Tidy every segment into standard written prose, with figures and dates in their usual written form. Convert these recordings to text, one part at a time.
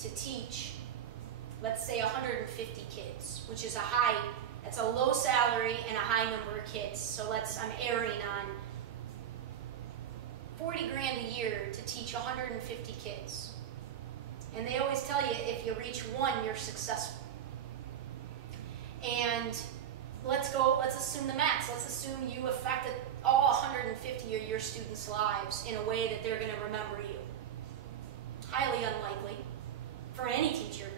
to teach, let's say 150 kids, which is that's a low salary and a high number of kids. So I'm erring on 40 grand a year to teach 150 kids. And they always tell you if you reach one, you're successful. And let's assume the max. Let's assume you affected all 150 of your students' lives in a way that they're going to remember you. Highly unlikely for any teacher.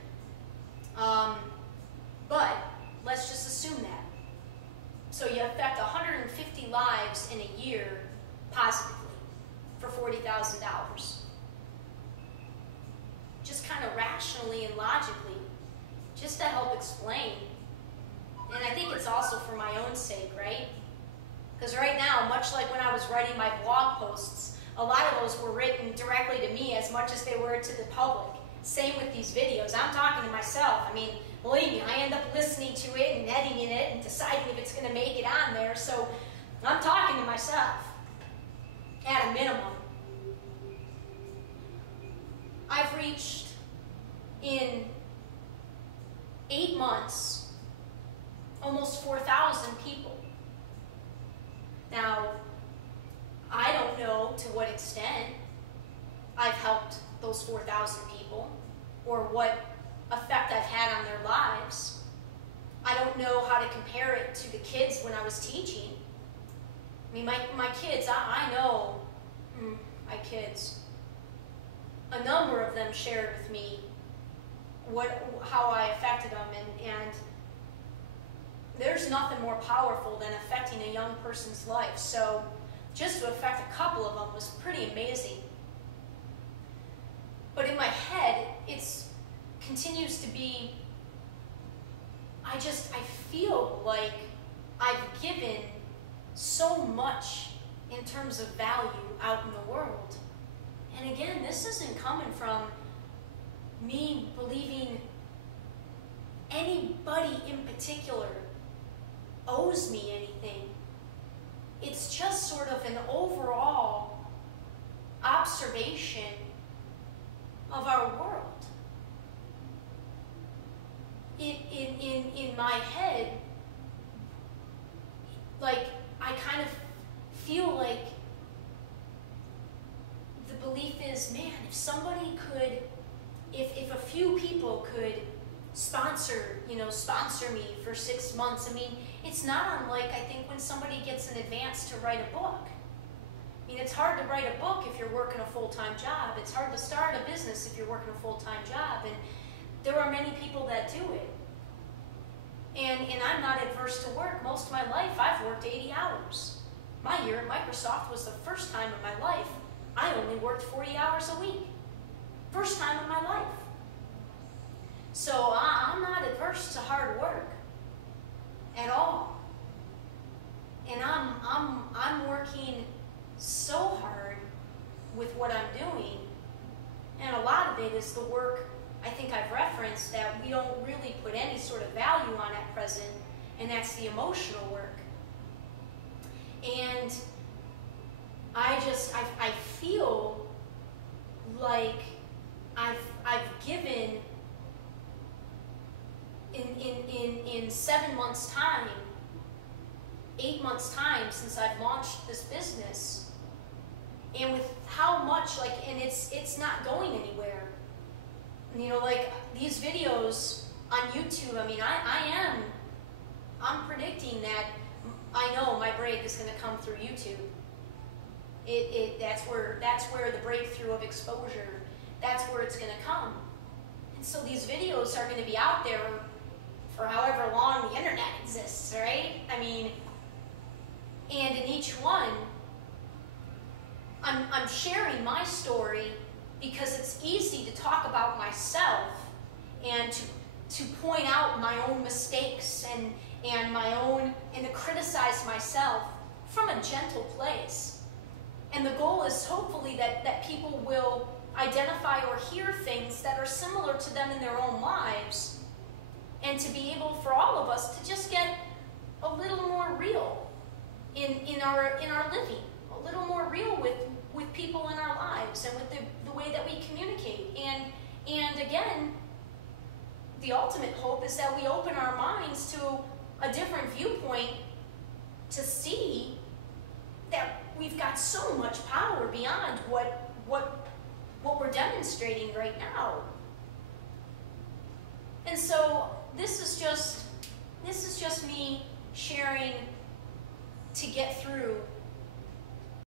But let's just assume that. So you affect 150 lives in a year positively for $40,000. Just kind of rationally and logically, just to help explain. And I think it's also for my own sake, right? Because right now, much like when I was writing my blog posts, a lot of those were written directly to me as much as they were to the public. Same with these videos. I'm talking to myself. I mean, believe me, I end up listening to it and editing it and deciding if it's going to make it on there. So I'm talking to myself at a minimum. I've reached, in 8 months, almost 4,000 people. Now, I don't know to what extent I've helped those 4,000 people or what effect I've had on their lives. I don't know how to compare it to the kids when I was teaching. I mean, my kids, I know my kids. A number of them shared with me how I affected them, and there's nothing more powerful than affecting a young person's life. So just to affect a couple of them was pretty amazing. But in my head, it continues to be, I feel like I've given so much in terms of value out in the world. And again, this isn't coming from me believing anybody in particular owes me anything. It's just sort of an overall observation of our world. In my head, like, I kind of feel like the belief is, man, if somebody could, if a few people could sponsor me for 6 months. I mean, it's not unlike, I think, when somebody gets an advance to write a book. I mean, it's hard to write a book if you're working a full-time job. It's hard to start a business if you're working a full-time job. And there are many people that do it. And I'm not adverse to work. Most of my life, I've worked 80 hours. My year at Microsoft was the first time in my life I only worked 40 hours a week. First time in my life. So I'm not adverse to hard work at all. And I'm working so hard with what I'm doing. And a lot of it is the work I think I've referenced that we don't really put any sort of value on at present, and that's the emotional work. And I feel like I've given in 7 months' time, 8 months' time since I've launched this business, and with how much, and it's not going anywhere. You know, like these videos on YouTube, I mean, I'm predicting that I know my break is going to come through YouTube. That's where the breakthrough of exposure, that's where it's going to come. And so these videos are going to be out there for however long the internet exists, right? I mean, and in each one, I'm sharing my story because it's easy to talk about myself and to point out my own mistakes and to criticize myself from a gentle place. And the goal is hopefully that people will identify or hear things that are similar to them in their own lives, and to be able for all of us to just get a little more real in our living, a little more real with people in our lives and with the way that we communicate. And again, the ultimate hope is that we open our minds to a different viewpoint to see that we've got so much power beyond what we're demonstrating right now. And so this is just me sharing to get through